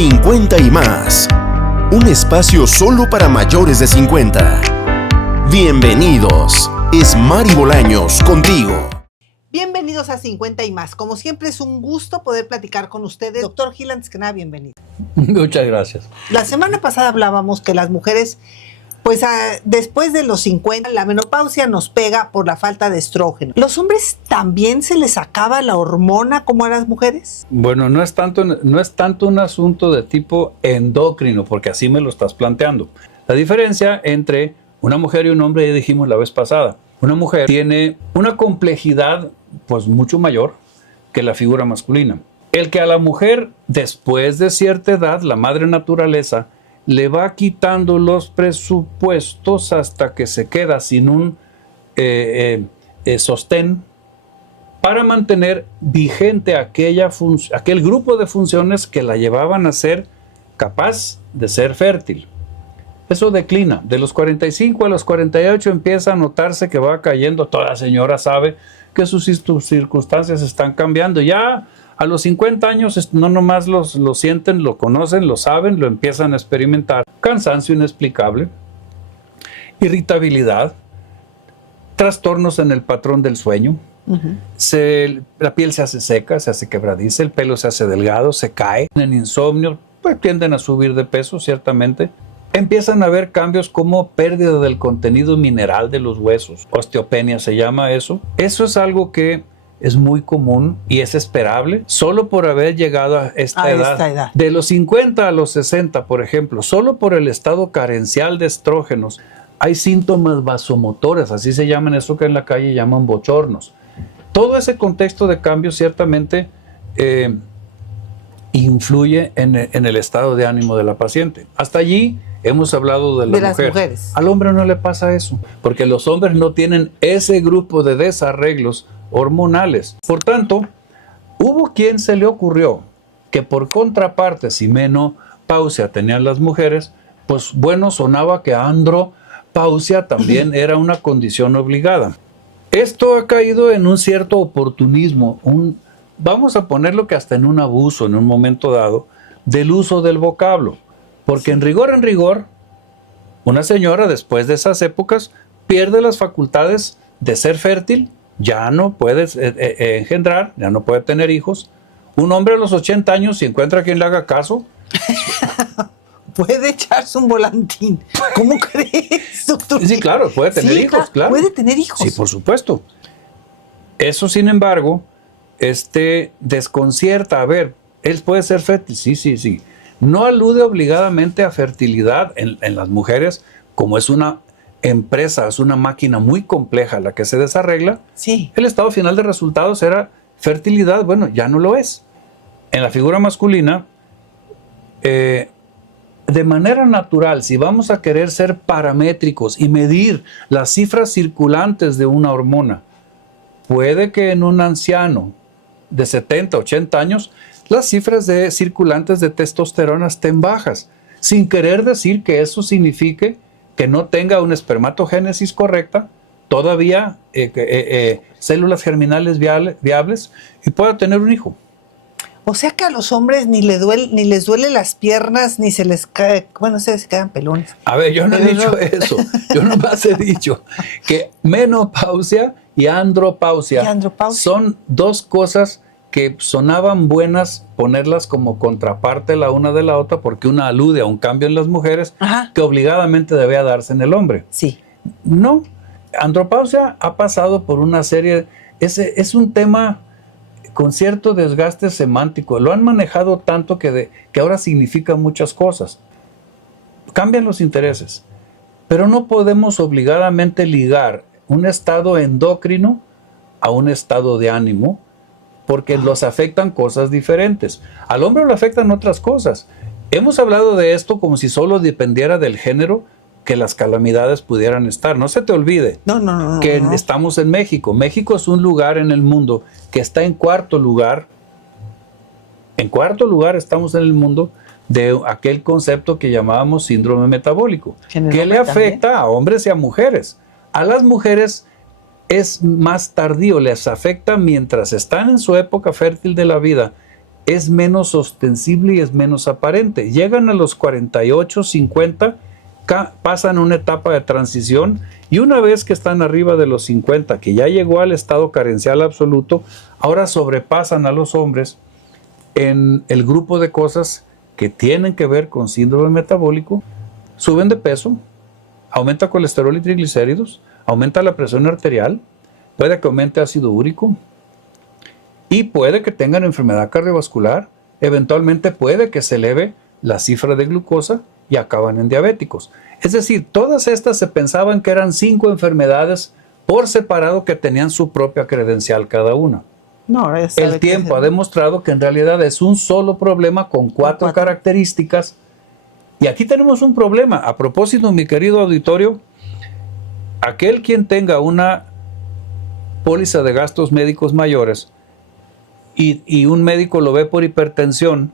50 y más. Un espacio solo para mayores de 50. Bienvenidos. Es Mari Bolaños contigo. Bienvenidos a 50 y más. Como siempre es un gusto poder platicar con ustedes. Doctor Gil, antes que nada, bienvenido. Muchas gracias. La semana pasada hablábamos que las mujeres, pues después de los 50, la menopausia nos pega por la falta de estrógeno. ¿Los hombres también se les acaba la hormona como a las mujeres? Bueno, no es tanto un asunto de tipo endocrino, porque así me lo estás planteando. La diferencia entre una mujer y un hombre, ya dijimos la vez pasada, una mujer tiene una complejidad pues mucho mayor que la figura masculina. El que a la mujer, después de cierta edad, la madre naturaleza le va quitando los presupuestos hasta que se queda sin un sostén para mantener vigente aquel grupo de funciones que la llevaban a ser capaz de ser fértil. Eso declina. De los 45 a los 48 empieza a notarse que va cayendo. Toda señora sabe que sus circunstancias están cambiando. Ya a los 50 años no nomás lo sienten, lo conocen, lo saben, lo empiezan a experimentar. Cansancio inexplicable, irritabilidad, trastornos en el patrón del sueño. La piel se hace seca, se hace quebradiza, el pelo se hace delgado, se cae. En insomnio, pues tienden a subir de peso, ciertamente. Empiezan a haber cambios como pérdida del contenido mineral de los huesos. Osteopenia se llama eso. Eso es algo que es muy común y es esperable solo por haber llegado a esta edad. De los 50 a los 60, por ejemplo, solo por el estado carencial de estrógenos, hay síntomas vasomotores, así se llaman, eso que en la calle llaman bochornos. Todo ese contexto de cambio ciertamente influye en el estado de ánimo de la paciente. Hasta allí hemos hablado de las mujeres. Al hombre no le pasa eso, porque los hombres no tienen ese grupo de desarreglos hormonales. Por tanto, hubo quien se le ocurrió que por contraparte, si menopausia tenían las mujeres, pues bueno, sonaba que andropausia también era una condición obligada. Esto ha caído en un cierto oportunismo, vamos a ponerlo que hasta en un abuso en un momento dado del uso del vocablo. Porque en rigor, una señora después de esas épocas pierde las facultades de ser fértil, ya no puede engendrar, ya no puede tener hijos. Un hombre a los 80 años, si encuentra quien le haga caso, puede echarse un volantín. ¿Cómo crees, doctor? Sí, claro, puede tener hijos, claro. Puede tener hijos. Sí, por supuesto. Eso, sin embargo, desconcierta. A ver, él puede ser fértil, sí. No alude obligadamente a fertilidad en las mujeres, como es una empresa, es una máquina muy compleja la que se desarregla. Sí. El estado final de resultados era fertilidad, bueno, ya no lo es. En la figura masculina, de manera natural, si vamos a querer ser paramétricos y medir las cifras circulantes de una hormona, puede que en un anciano de 70, 80 años, las cifras circulantes de testosterona estén bajas, sin querer decir que eso signifique que no tenga una espermatogénesis correcta, todavía células germinales viables y pueda tener un hijo. O sea que a los hombres ni les duele las piernas, ni se les cae, bueno, se quedan pelones. A ver, yo no he dicho eso. Yo nomás he dicho que menopausia y andropausia son dos cosas que sonaban buenas ponerlas como contraparte la una de la otra, porque una alude a un cambio en las mujeres que obligadamente debía darse en el hombre. Sí. No, andropausia ha pasado por una serie, es un tema con cierto desgaste semántico. Lo han manejado tanto que ahora significa muchas cosas. Cambian los intereses, pero no podemos obligadamente ligar un estado endocrino a un estado de ánimo, porque los afectan cosas diferentes. Al hombre le afectan otras cosas. Hemos hablado de esto como si solo dependiera del género que las calamidades pudieran estar. No se te olvide que estamos en México. México es un lugar en el mundo que está en cuarto lugar. En cuarto lugar estamos en el mundo de aquel concepto que llamábamos síndrome metabólico, que le afecta a hombres y a mujeres. A las mujeres es más tardío, les afecta mientras están en su época fértil de la vida. es menos ostensible y es menos aparente. Llegan a los 48, 50, pasan una etapa de transición y una vez que están arriba de los 50, que ya llegó al estado carencial absoluto, ahora sobrepasan a los hombres en el grupo de cosas que tienen que ver con síndrome metabólico, suben de peso, aumenta colesterol y triglicéridos, aumenta la presión arterial, puede que aumente ácido úrico y puede que tengan enfermedad cardiovascular, eventualmente puede que se eleve la cifra de glucosa y acaban en diabéticos. Es decir, todas estas se pensaban que eran 5 enfermedades por separado que tenían su propia credencial cada una. No, el tiempo ha demostrado que en realidad es un solo problema con 4 características. Y aquí tenemos un problema. A propósito, mi querido auditorio, aquel quien tenga una póliza de gastos médicos mayores y un médico lo ve por hipertensión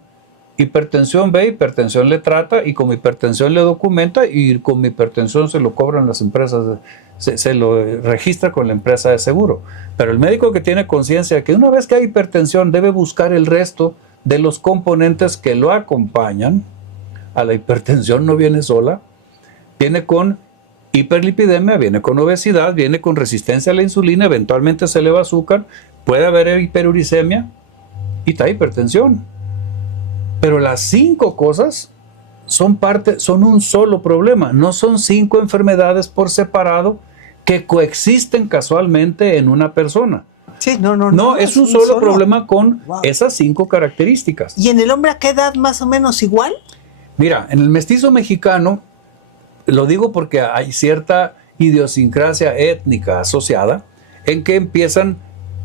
ve, hipertensión le trata y como hipertensión le documenta y con hipertensión se lo cobran las empresas, se lo registra con la empresa de seguro. Pero el médico que tiene conciencia de que una vez que hay hipertensión debe buscar el resto de los componentes que lo acompañan a la hipertensión, no viene sola, viene con hiperlipidemia, viene con obesidad, viene con resistencia a la insulina, eventualmente se eleva azúcar, puede haber hiperuricemia y está hipertensión. Pero las 5 cosas son un solo problema, no son 5 enfermedades por separado que coexisten casualmente en una persona. Sí, no, es un solo problema con esas 5 características. ¿Y en el hombre a qué edad más o menos igual? Mira, en el mestizo mexicano, lo digo porque hay cierta idiosincrasia étnica asociada en que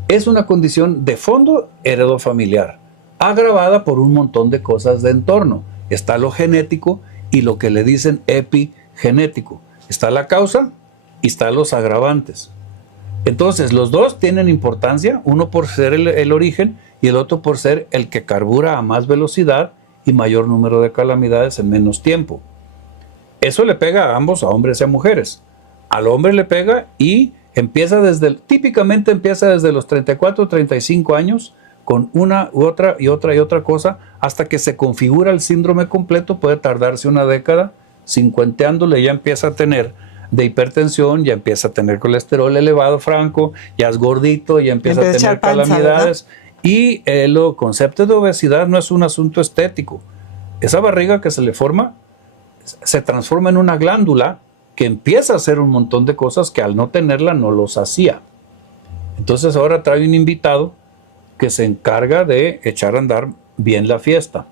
es una condición de fondo heredofamiliar, agravada por un montón de cosas de entorno. Está lo genético y lo que le dicen epigenético. Está la causa y están los agravantes. Entonces, los dos tienen importancia, uno por ser el origen y el otro por ser el que carbura a más velocidad y mayor número de calamidades en menos tiempo. Eso le pega a ambos, a hombres y a mujeres. Al hombre le pega y típicamente empieza desde los 34 o 35 años con una u otra y otra cosa hasta que se configura el síndrome completo. Puede tardarse una década, cincuenteándole ya empieza a tener de hipertensión, ya empieza a tener colesterol elevado franco, ya es gordito, ya empieza a tener calamidades. Y el concepto de obesidad no es un asunto estético. Esa barriga que se le forma se transforma en una glándula que empieza a hacer un montón de cosas que al no tenerla no los hacía. Entonces ahora trae un invitado que se encarga de echar a andar bien la fiesta.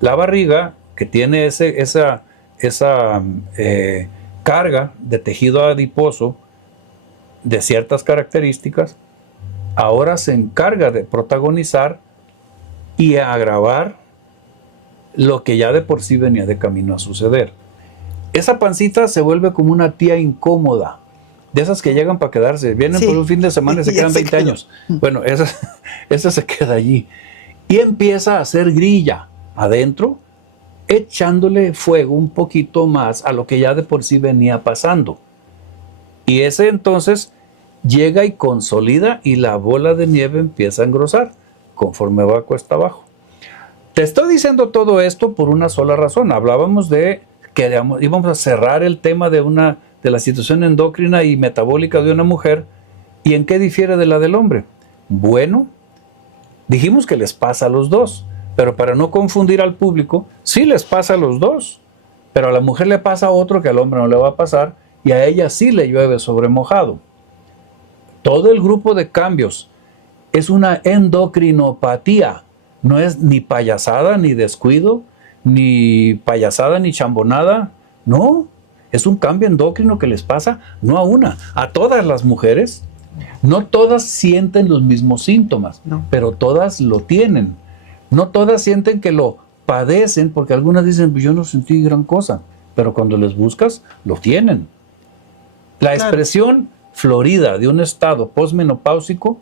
La barriga, que tiene esa carga de tejido adiposo de ciertas características, ahora se encarga de protagonizar y agravar lo que ya de por sí venía de camino a suceder. Esa pancita se vuelve como una tía incómoda, de esas que llegan para quedarse, vienen por un fin de semana y se quedan 20 años. Bueno, esa se queda allí. Y empieza a hacer grilla adentro, echándole fuego un poquito más a lo que ya de por sí venía pasando. Y ese entonces llega y consolida y la bola de nieve empieza a engrosar conforme va cuesta abajo. Te estoy diciendo todo esto por una sola razón. Hablábamos de que íbamos a cerrar el tema de la situación endocrina y metabólica de una mujer. ¿Y en qué difiere de la del hombre? Bueno, dijimos que les pasa a los dos, pero para no confundir al público, sí les pasa a los dos, pero a la mujer le pasa a otro que al hombre no le va a pasar y a ella sí le llueve sobre mojado. Todo el grupo de cambios es una endocrinopatía, no es ni payasada ni descuido, ni payasada ni chambonada, no, es un cambio endocrino que les pasa no a una, a todas las mujeres. No todas sienten los mismos síntomas, pero todas lo tienen. No todas sienten que lo padecen, porque algunas dicen, pues yo no sentí gran cosa, pero cuando les buscas, lo tienen. La expresión florida de un estado posmenopáusico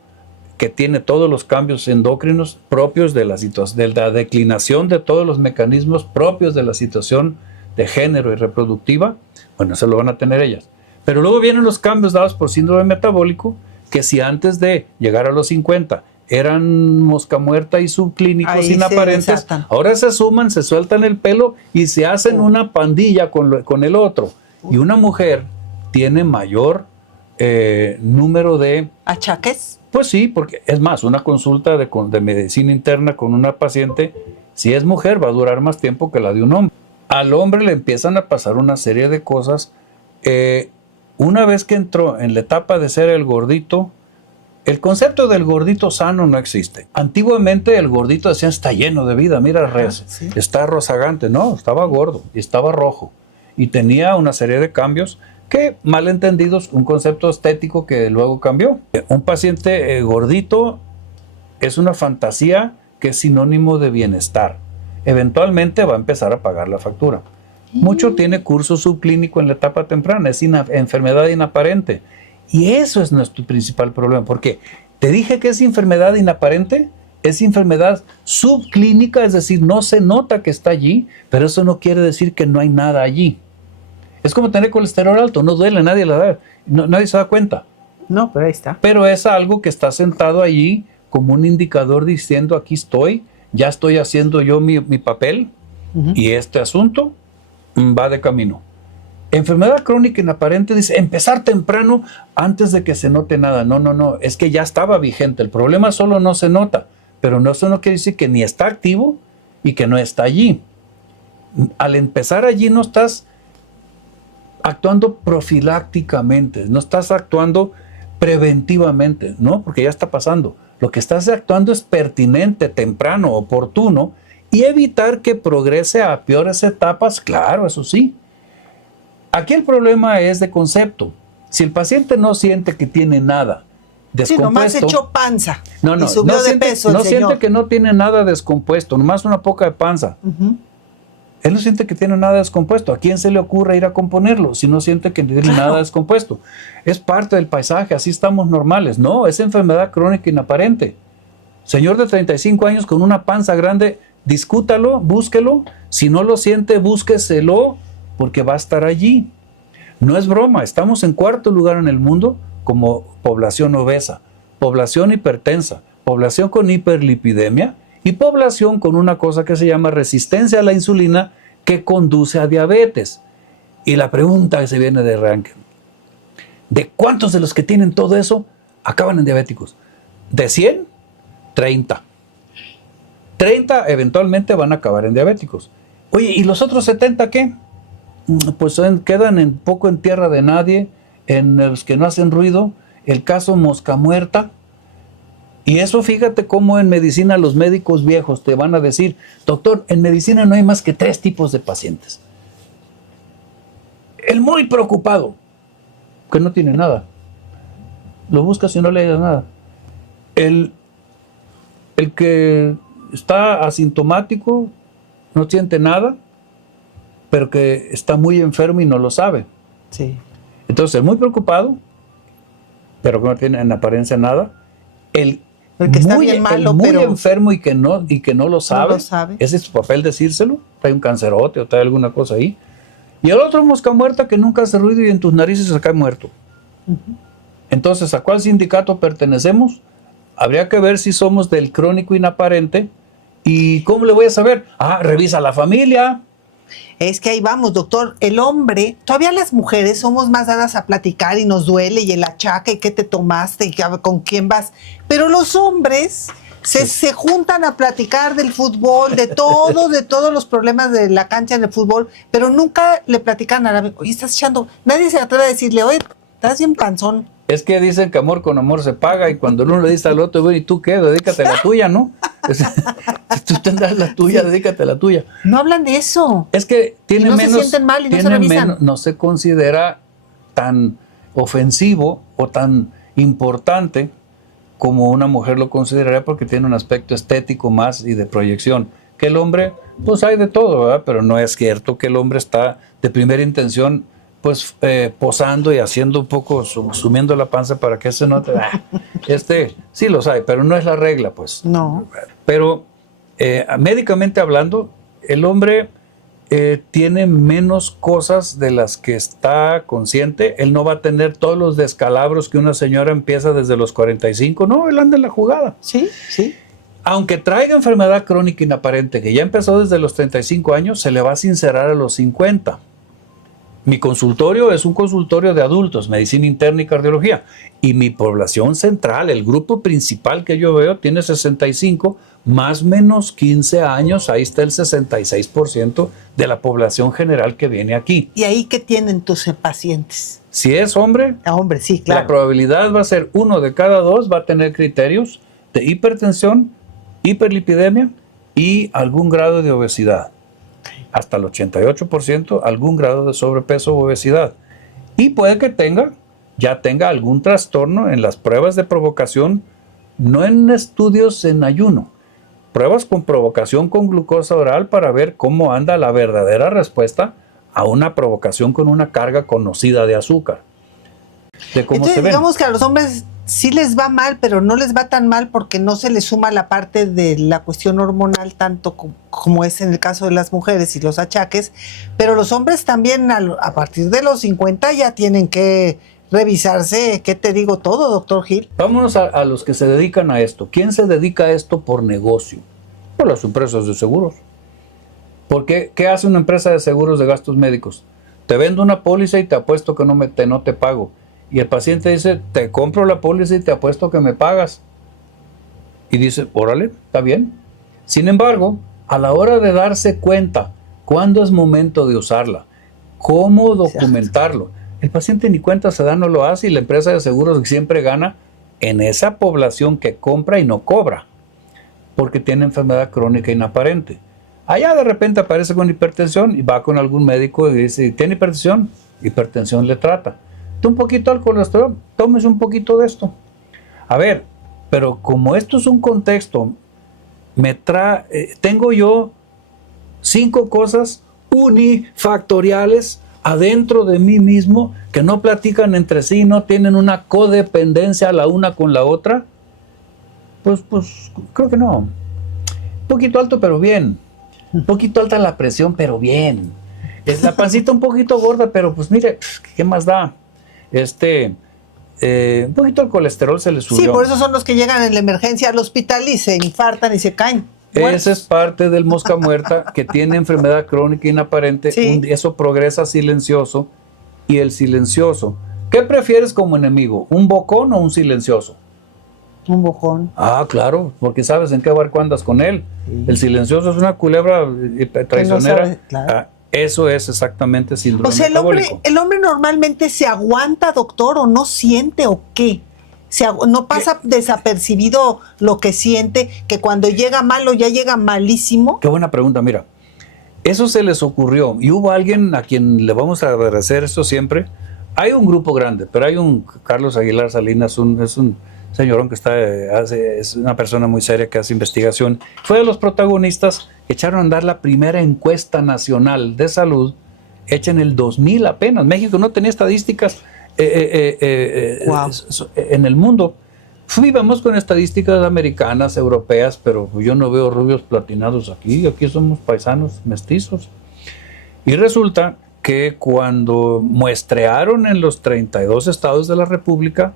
que tiene todos los cambios endocrinos propios de la declinación de todos los mecanismos propios de la situación de género y reproductiva, bueno, eso lo van a tener ellas. Pero luego vienen los cambios dados por síndrome metabólico, que si antes de llegar a los 50 eran mosca muerta y subclínicos Ahí se inaparentes, desatan. ahora se suman, se sueltan el pelo y se hacen una pandilla con el otro. Y una mujer tiene mayor número de... ¿Achaques? Pues sí, porque es más, una consulta de medicina interna con una paciente, si es mujer, va a durar más tiempo que la de un hombre. Al hombre le empiezan a pasar una serie de cosas. Una vez que entró en la etapa de ser el gordito, el concepto del gordito sano no existe. Antiguamente el gordito decían está lleno de vida, mira res, sí. está rozagante. No, estaba gordo y estaba rojo. Y tenía una serie de cambios que, malentendidos, un concepto estético que luego cambió. Un paciente gordito es una fantasía que es sinónimo de bienestar. Eventualmente va a empezar a pagar la factura. Mucho tiene curso subclínico en la etapa temprana, es enfermedad inaparente. Y eso es nuestro principal problema, porque te dije que es enfermedad inaparente, es enfermedad subclínica, es decir, no se nota que está allí, pero eso no quiere decir que no hay nada allí. Es como tener colesterol alto, no duele, nadie se da cuenta. No, pero ahí está. Pero es algo que está sentado allí como un indicador diciendo aquí estoy, ya estoy haciendo yo mi papel y este asunto va de camino. Enfermedad crónica inaparente dice empezar temprano antes de que se note nada. No, es que ya estaba vigente. El problema solo no se nota, pero eso no quiere decir que ni está activo y que no está allí. Al empezar allí no estás actuando profilácticamente, no estás actuando preventivamente, ¿no? Porque ya está pasando. Lo que estás actuando es pertinente, temprano, oportuno, y evitar que progrese a peores etapas, claro, eso sí. Aquí el problema es de concepto. Si el paciente no siente que tiene nada descompuesto... Sí, nomás echó panza no, y subió de siente, peso el no señor. siente que no tiene nada descompuesto, nomás una poca de panza. Él no siente que tiene nada descompuesto. ¿A quién se le ocurre ir a componerlo si no siente que tiene nada descompuesto? Es parte del paisaje, así estamos normales. No, es enfermedad crónica inaparente. Señor de 35 años con una panza grande, discútalo, búsquelo. Si no lo siente, búsqueselo, porque va a estar allí. No es broma, estamos en cuarto lugar en el mundo como población obesa, población hipertensa, población con hiperlipidemia y población con una cosa que se llama resistencia a la insulina que conduce a diabetes. Y la pregunta que se viene de arranque, ¿de cuántos de los que tienen todo eso acaban en diabéticos? ¿De 100? 30. 30 eventualmente van a acabar en diabéticos. Oye, ¿y los otros 70 qué? Pues quedan un poco en tierra de nadie, en los que no hacen ruido, el caso mosca muerta. Y eso fíjate cómo en medicina los médicos viejos te van a decir, doctor, en medicina no hay más que 3 tipos de pacientes. El muy preocupado, que no tiene nada. Lo buscas y no le das nada. El que está asintomático, no siente nada, pero que está muy enfermo y no lo sabe. Sí. Entonces, el muy preocupado, pero que no tiene en apariencia nada. El que está bien malo, muy pero enfermo y que no lo sabe. No lo sabe. Ese es su papel decírselo. Trae un cancerote o trae alguna cosa ahí. Y el otro mosca muerta que nunca hace ruido y en tus narices se cae muerto. Entonces, ¿a cuál sindicato pertenecemos? Habría que ver si somos del crónico inaparente. ¿Y cómo le voy a saber? Revisa la familia. Es que ahí vamos, doctor. El hombre, todavía las mujeres somos más dadas a platicar y nos duele y el achaque y qué te tomaste y con quién vas. Pero los hombres se juntan a platicar del fútbol, de todos los problemas de la cancha en el fútbol, pero nunca le platican a la... Oye, estás echando... Nadie se atreve a decirle, oye, estás bien panzón. Es que dicen que amor con amor se paga y cuando uno le dice al otro, bueno, ¿y tú qué? Dedícate a la tuya, ¿no? Si tú tendrás la tuya, dedícate a la tuya. No hablan de eso. Es que tiene y no menos... se sienten mal y no se revisan. No se considera tan ofensivo o tan importante como una mujer lo consideraría porque tiene un aspecto estético más y de proyección. Que el hombre, pues hay de todo, ¿verdad? Pero no es cierto que el hombre está de primera intención pues posando y haciendo un poco, sumiendo la panza para que se note. Sí los hay, pero no es la regla, pues. No. Pero médicamente hablando, el hombre tiene menos cosas de las que está consciente. Él no va a tener todos los descalabros que una señora empieza desde los 45. No, él anda en la jugada. Sí, sí. Aunque traiga enfermedad crónica inaparente, que ya empezó desde los 35 años, se le va a sincerar a los 50. Mi consultorio es un consultorio de adultos, medicina interna y cardiología. Y mi población central, el grupo principal que yo veo, tiene 65, más o menos 15 años. Ahí está el 66% de la población general que viene aquí. ¿Y ahí qué tienen tus pacientes? Si es hombre, Hombre, sí, claro. la probabilidad va a ser 1 de cada 2 va a tener criterios de hipertensión, hiperlipidemia y algún grado de obesidad. Hasta el 88% algún grado de sobrepeso o obesidad. Y puede que ya tenga algún trastorno en las pruebas de provocación, no en estudios en ayuno, pruebas con provocación con glucosa oral para ver cómo anda la verdadera respuesta a una provocación con una carga conocida de azúcar. De cómo Entonces, se ven. digamos que a los hombres sí les va mal, pero no les va tan mal porque no se les suma la parte de la cuestión hormonal tanto como es en el caso de las mujeres y los achaques, pero los hombres también a partir de los 50 ya tienen que revisarse, ¿qué te digo todo, doctor Gil? Vámonos a los que se dedican a esto. ¿Quién se dedica a esto por negocio? Por las empresas de seguros. Porque, ¿qué hace una empresa de seguros de gastos médicos? Te vendo una póliza y te apuesto que no te pago. Y el paciente dice, te compro la póliza y te apuesto que me pagas. Y dice, órale, está bien. Sin embargo, a la hora de darse cuenta cuándo es momento de usarla, cómo documentarlo, el paciente ni cuenta se da, no lo hace, y la empresa de seguros siempre gana en esa población que compra y no cobra, porque tiene enfermedad crónica inaparente. Allá de repente aparece con hipertensión y va con algún médico y dice, ¿tiene hipertensión? Hipertensión le trata. Un poquito al colesterol, tómese un poquito de esto. A ver, pero como esto es un contexto, tengo yo 5 cosas unifactoriales adentro de mí mismo que no platican entre sí, no tienen una codependencia la una con la otra. Pues creo que no. Un poquito alto, pero bien. Un poquito alta la presión, pero bien. Es la pancita un poquito gorda, pero pues mire, ¿qué más da? Un poquito el colesterol se les subió. Sí, por eso son los que llegan en la emergencia al hospital y se infartan y se caen. Esa es parte del mosca muerta que tiene enfermedad crónica inaparente. Sí. Eso progresa silencioso. Y el silencioso, ¿qué prefieres como enemigo? ¿Un bocón o un silencioso? Un bocón. Ah, claro, porque sabes en qué barco andas con él. Sí. El silencioso es una culebra traicionera. No sabe, claro. Eso es exactamente síndrome metabólico. El hombre normalmente se aguanta, doctor, o no siente, o qué. No pasa desapercibido lo que siente, que cuando llega malo ya llega malísimo. Qué buena pregunta, mira. Eso se les ocurrió y hubo alguien a quien le vamos a agradecer esto siempre. Hay un grupo grande, pero hay un Carlos Aguilar Salinas, es un señorón que es una persona muy seria que hace investigación. Fue de los protagonistas que echaron a andar la primera encuesta nacional de salud, hecha en el 2000 apenas. México no tenía estadísticas en el mundo. Vamos con estadísticas americanas, europeas, pero yo no veo rubios platinados aquí somos paisanos mestizos. Y resulta que cuando muestrearon en los 32 estados de la República,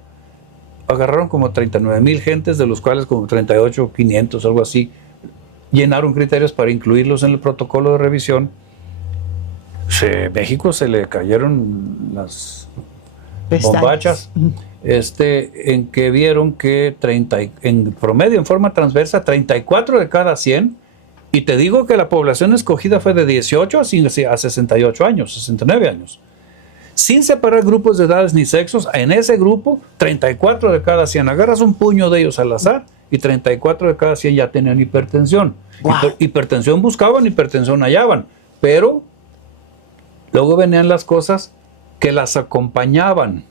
agarraron como 39,000 gentes, de los cuales como 38,500, algo así, llenaron criterios para incluirlos en el protocolo de revisión. México se le cayeron las bombachas, en que vieron que en promedio, en forma transversa, 34 de cada 100, y te digo que la población escogida fue de 18 a 68 años, 69 años. Sin separar grupos de edades ni sexos, en ese grupo, 34 de cada 100, agarras un puño de ellos al azar, y 34 de cada 100 ya tenían hipertensión. Wow. Hipertensión buscaban, hipertensión hallaban, pero luego venían las cosas que las acompañaban.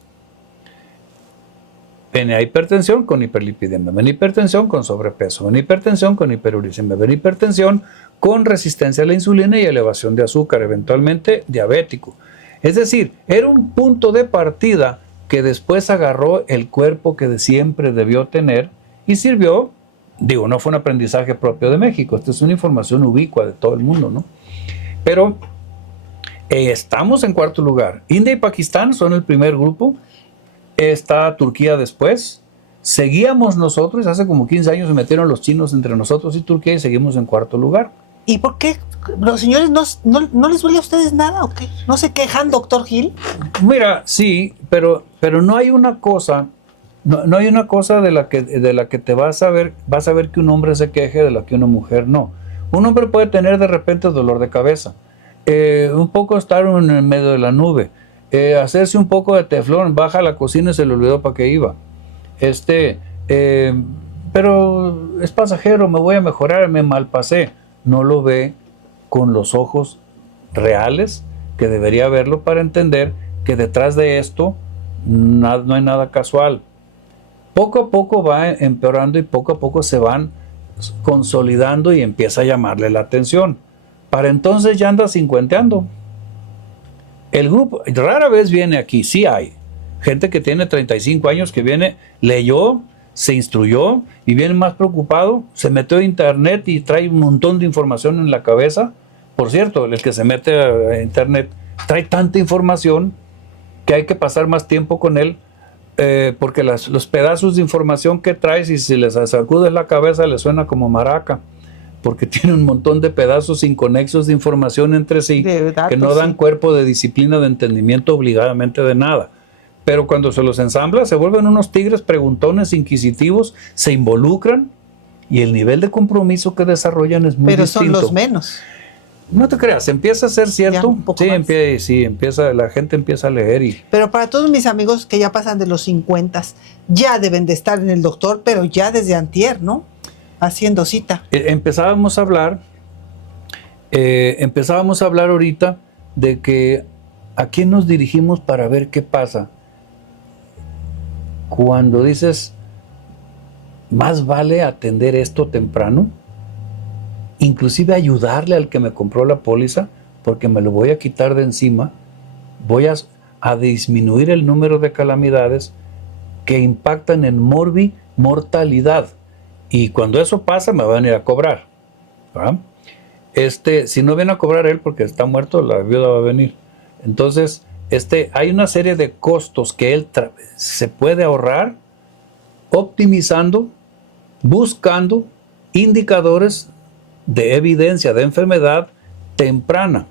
Venía hipertensión con hiperlipidemia, venía hipertensión con sobrepeso, venía hipertensión con hiperuricemia, venía hipertensión con resistencia a la insulina y elevación de azúcar, eventualmente diabético. Es decir, era un punto de partida que después agarró el cuerpo que de siempre debió tener y sirvió, no fue un aprendizaje propio de México, esta es una información ubicua de todo el mundo, ¿no? Pero Estamos en cuarto lugar. India y Pakistán son el primer grupo. Está Turquía después. Seguíamos nosotros, hace como 15 años se metieron los chinos entre nosotros y Turquía y seguimos en cuarto lugar. ¿Y por qué los señores no les duele a ustedes nada o qué? ¿No se quejan, doctor Gil? Mira, sí, pero no hay una cosa, no hay una cosa de la que te vas a ver que un hombre se queje de la que una mujer no. Un hombre puede tener de repente dolor de cabeza, un poco estar en medio de la nube, hacerse un poco de teflón, baja a la cocina y se le olvidó para qué iba. Pero es pasajero, me voy a mejorar, me malpasé. No lo ve con los ojos reales que debería verlo para entender que detrás de esto no hay nada casual. Poco a poco va empeorando y poco a poco se van consolidando y empieza a llamarle la atención. Para entonces ya anda cincuenteando. El grupo rara vez viene aquí, sí hay gente que tiene 35 años que viene, leyó, se instruyó y viene más preocupado, se metió a internet y trae un montón de información en la cabeza. Por cierto, el que se mete a internet trae tanta información que hay que pasar más tiempo con él, porque los pedazos de información que trae, si se les sacudes la cabeza, le suena como maraca, porque tiene un montón de pedazos inconexos de información entre sí, que no dan cuerpo de disciplina, de entendimiento obligadamente de nada. Pero cuando se los ensambla, se vuelven unos tigres preguntones, inquisitivos, se involucran y el nivel de compromiso que desarrollan es muy distinto. Pero son los menos. No te creas, empieza a ser cierto. Sí, la gente empieza a leer. Pero para todos mis amigos que ya pasan de los 50, ya deben de estar en el doctor, pero ya desde antier, ¿no? Haciendo cita. Empezábamos a hablar ahorita de que a quién nos dirigimos para ver qué pasa. Cuando dices, más vale atender esto temprano, inclusive ayudarle al que me compró la póliza, porque me lo voy a quitar de encima, voy a disminuir el número de calamidades que impactan en mortalidad. Y cuando eso pasa, me van a ir a cobrar, ¿verdad? Si no viene a cobrar él porque está muerto, la viuda va a venir. Entonces, hay una serie de costos que él se puede ahorrar optimizando, buscando indicadores de evidencia de enfermedad temprana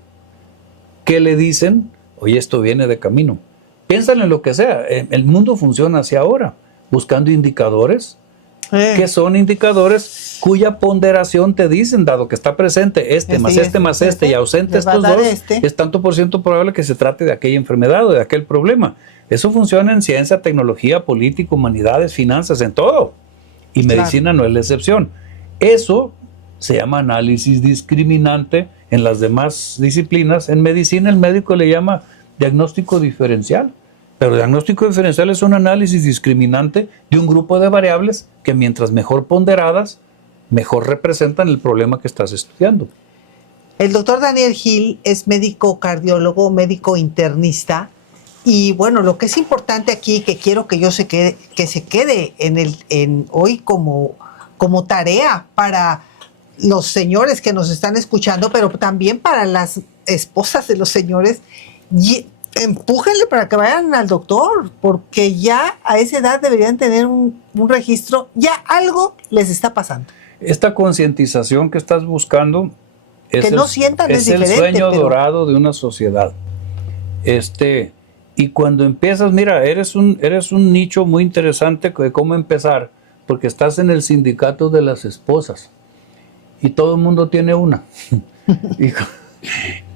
que le dicen, oye, esto viene de camino. Piénsalo en lo que sea. El mundo funciona hacia ahora, buscando indicadores que son indicadores cuya ponderación te dicen, dado que está presente más este y ausente estos dos, es tanto por ciento probable que se trate de aquella enfermedad o de aquel problema. Eso funciona en ciencia, tecnología, política, humanidades, finanzas, en todo. Y medicina no es la excepción. Eso se llama análisis discriminante en las demás disciplinas. En medicina el médico le llama diagnóstico diferencial. Pero diagnóstico diferencial es un análisis discriminante de un grupo de variables que mientras mejor ponderadas, mejor representan el problema que estás estudiando. El doctor Daniel Gil es médico cardiólogo, médico internista. Y bueno, lo que es importante aquí, que quiero que se quede hoy como tarea para los señores que nos están escuchando, pero también para las esposas de los señores, empújenle para que vayan al doctor, porque ya a esa edad deberían tener un registro, ya algo les está pasando. Esta concientización que estás buscando es el sueño dorado de una sociedad. Y cuando empiezas, mira, eres un nicho muy interesante de cómo empezar, porque estás en el sindicato de las esposas y todo el mundo tiene una.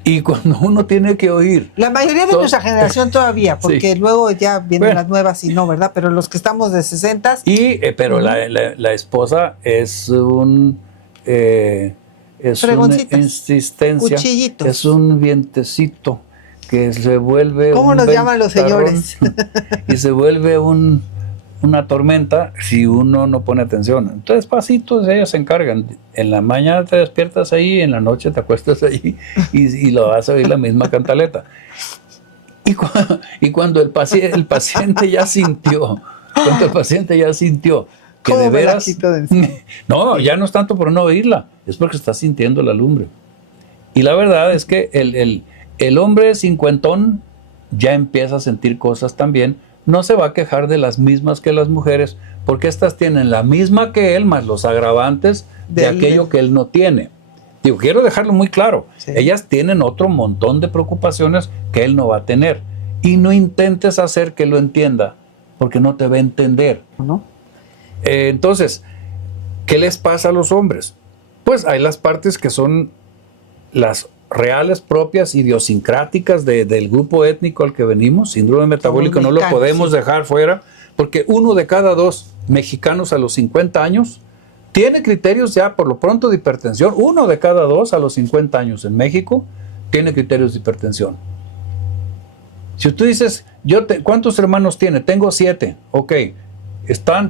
Y cuando uno tiene que oír... La mayoría de nuestra generación todavía, porque luego ya vienen las nuevas y no, ¿verdad? Pero los que estamos de 60... Pero la esposa es una insistencia, cuchillitos. Es un vientecito que se vuelve... ¿Cómo nos llaman los señores? Y se vuelve una tormenta si uno no pone atención. Entonces, pasitos, ellos se encargan. En la mañana te despiertas ahí, en la noche te acuestas ahí y lo vas a oír la misma cantaleta. Y cuando el paciente ya sintió, que de veras... No, ya no es tanto por no oírla, es porque está sintiendo la lumbre. Y la verdad es que El hombre cincuentón ya empieza a sentir cosas también. No se va a quejar de las mismas que las mujeres, porque estas tienen la misma que él, más los agravantes de aquello que él no tiene. Digo, quiero dejarlo muy claro. Sí. Ellas tienen otro montón de preocupaciones que él no va a tener. Y no intentes hacer que lo entienda, porque no te va a entender. ¿No? Entonces, ¿qué les pasa a los hombres? Pues hay las partes que son las reales, propias, idiosincráticas del grupo étnico al que venimos. Síndrome metabólico no lo podemos dejar fuera, porque 1 de cada 2 mexicanos a los 50 años tiene criterios ya por lo pronto de hipertensión. 1 de cada 2 a los 50 años en México tiene criterios de hipertensión. Si tú dices, ¿cuántos hermanos tiene? Tengo 7. Ok.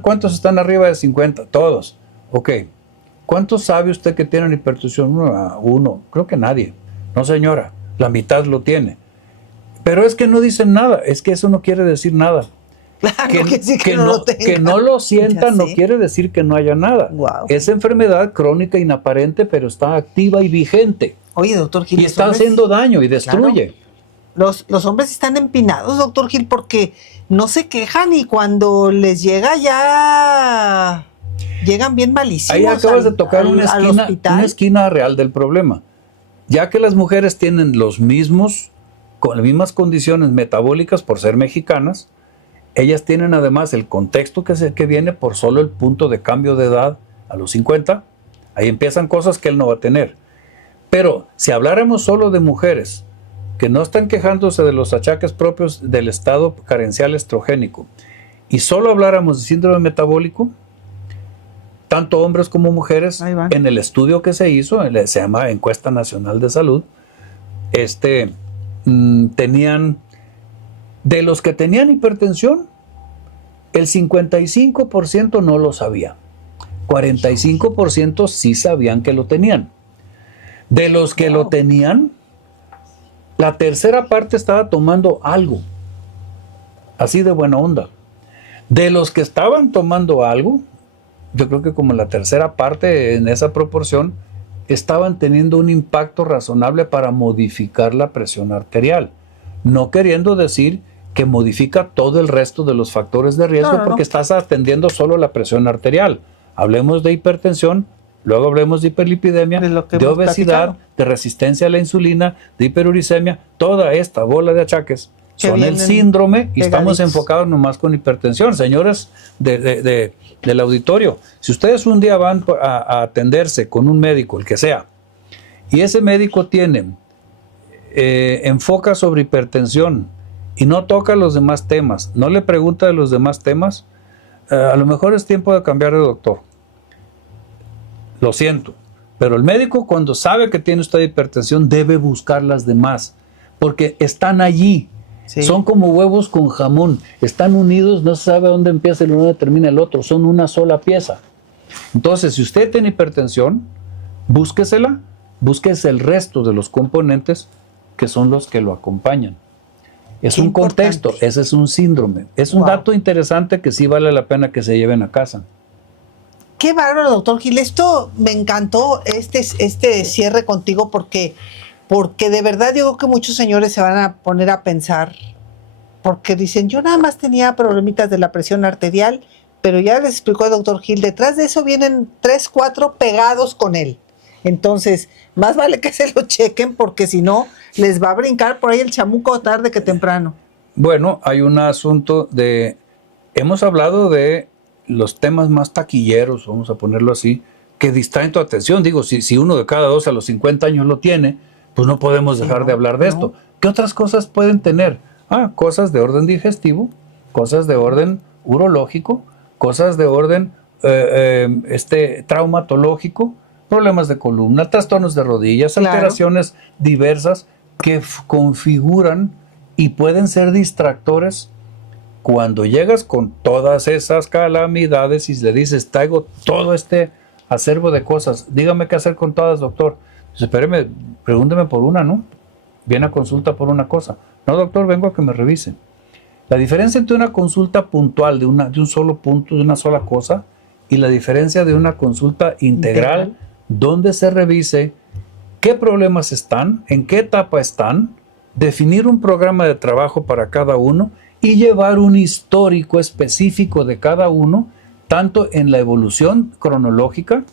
¿Cuántos están arriba de 50? Todos. Ok. ¿Cuántos sabe usted que tienen hipertensión? 1. Creo que nadie. No, señora. La mitad lo tiene. Pero es que no dicen nada. Es que eso no quiere decir nada. Claro que no lo sientan no quiere decir que no haya nada. Wow. Es enfermedad crónica inaparente, pero está activa y vigente. Oye, doctor Gil. Y está haciendo daño y destruye. Claro. Los hombres están empinados, doctor Gil, porque no se quejan y cuando les llega ya llegan bien malísimos. Ahí acabas de tocar una esquina real del problema. Ya que las mujeres tienen con las mismas condiciones metabólicas por ser mexicanas, ellas tienen además el contexto que viene por solo el punto de cambio de edad a los 50. Ahí empiezan cosas que él no va a tener. Pero si habláramos solo de mujeres que no están quejándose de los achaques propios del estado carencial estrogénico, y solo habláramos de síndrome metabólico, tanto hombres como mujeres, en el estudio que se hizo, se llama Encuesta Nacional de Salud, tenían, de los que tenían hipertensión, el 55% no lo sabía, 45% sí sabían que lo tenían. De los que lo tenían, la tercera parte estaba tomando algo, así de buena onda. De los que estaban tomando algo, yo creo que como la tercera parte en esa proporción, estaban teniendo un impacto razonable para modificar la presión arterial. No queriendo decir que modifica todo el resto de los factores de riesgo, porque estás atendiendo solo la presión arterial. Hablemos de hipertensión, luego hablemos de hiperlipidemia, de obesidad, de resistencia a la insulina, de hiperuricemia. Toda esta bola de achaques son el síndrome y estamos enfocados nomás con hipertensión. Señores del auditorio, si ustedes un día van a atenderse con un médico, el que sea, y ese médico enfoca sobre hipertensión y no toca los demás temas, no le pregunta de los demás temas, a lo mejor es tiempo de cambiar de doctor. Lo siento, pero el médico cuando sabe que tiene usted hipertensión debe buscar las demás, porque están allí. Sí. Son como huevos con jamón, están unidos, no se sabe dónde empieza el uno y dónde termina el otro, son una sola pieza. Entonces, si usted tiene hipertensión, búsquese el resto de los componentes que son los que lo acompañan. Es un contexto, ese es un síndrome. Es un dato interesante que sí vale la pena que se lleven a casa. Qué bárbaro, doctor Gil. Esto me encantó, este cierre contigo, porque de verdad yo creo que muchos señores se van a poner a pensar, porque dicen, yo nada más tenía problemitas de la presión arterial, pero ya les explicó el doctor Gil, detrás de eso vienen 3, 4 pegados con él. Entonces, más vale que se lo chequen, porque si no, les va a brincar por ahí el chamuco tarde que temprano. Bueno, hay un asunto hemos hablado de los temas más taquilleros, vamos a ponerlo así, que distraen tu atención. Digo, si 1 de cada 2 a los 50 años lo tiene, pues no podemos dejar de hablar de esto. ¿Qué otras cosas pueden tener? Cosas de orden digestivo, cosas de orden urológico, cosas de orden traumatológico, problemas de columna, trastornos de rodillas, alteraciones diversas que configuran y pueden ser distractores. Cuando llegas con todas esas calamidades y le dices, traigo todo este acervo de cosas, dígame qué hacer con todas, doctor. Dice, espéreme, pregúnteme por una, ¿no? Viene a consulta por una cosa. No, doctor, vengo a que me revise. La diferencia entre una consulta puntual de un solo punto, de una sola cosa, y la diferencia de una consulta integral, donde se revise qué problemas están, en qué etapa están, definir un programa de trabajo para cada uno y llevar un histórico específico de cada uno, tanto en la evolución cronológica,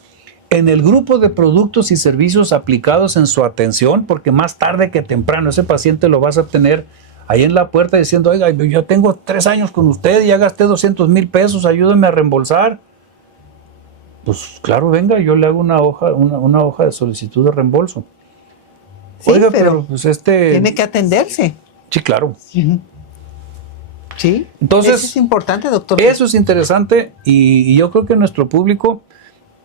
en el grupo de productos y servicios aplicados en su atención, porque más tarde que temprano ese paciente lo vas a tener ahí en la puerta diciendo, oiga, yo tengo 3 años con usted y ya gasté 200,000 pesos, ayúdeme a reembolsar. Pues claro, venga, yo le hago una hoja de solicitud de reembolso. Sí, Oiga, pero pues tiene que atenderse. Sí, claro. Sí, Entonces, eso es importante, doctor. Eso es interesante y yo creo que nuestro público,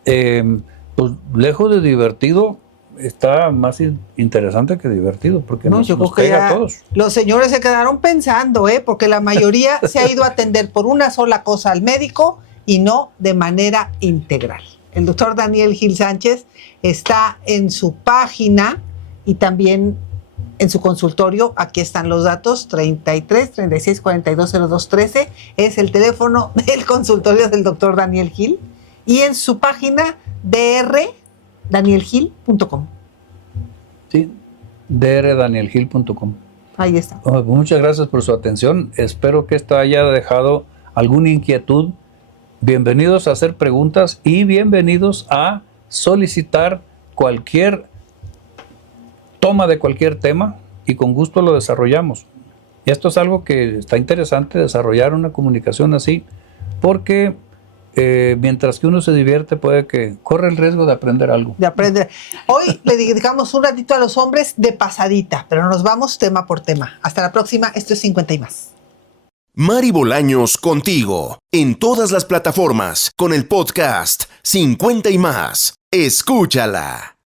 pues lejos de divertido, está más interesante que divertido, porque No, nos yo creo que pega ya a todos. los señores se quedaron pensando, porque la mayoría se ha ido a atender por una sola cosa al médico y no de manera integral. El doctor Daniel Gil Sánchez está en su página y también en su consultorio. Aquí están los datos: 33 36 42 02 13 es el teléfono del consultorio del doctor Daniel Gil, y en su página drdanielgil.com. Sí, drdanielgil.com. Ahí está. Muchas gracias por su atención. Espero que esto haya dejado alguna inquietud. Bienvenidos a hacer preguntas y bienvenidos a solicitar cualquier toma de cualquier tema y con gusto lo desarrollamos. Y esto es algo que está interesante, desarrollar una comunicación así, porque mientras que uno se divierte, puede que corre el riesgo de aprender algo. De aprender. Hoy le dedicamos un ratito a los hombres de pasadita, pero nos vamos tema por tema. Hasta la próxima. Esto es 50 y más. Mari Bolaños contigo en todas las plataformas con el podcast 50 y más. Escúchala.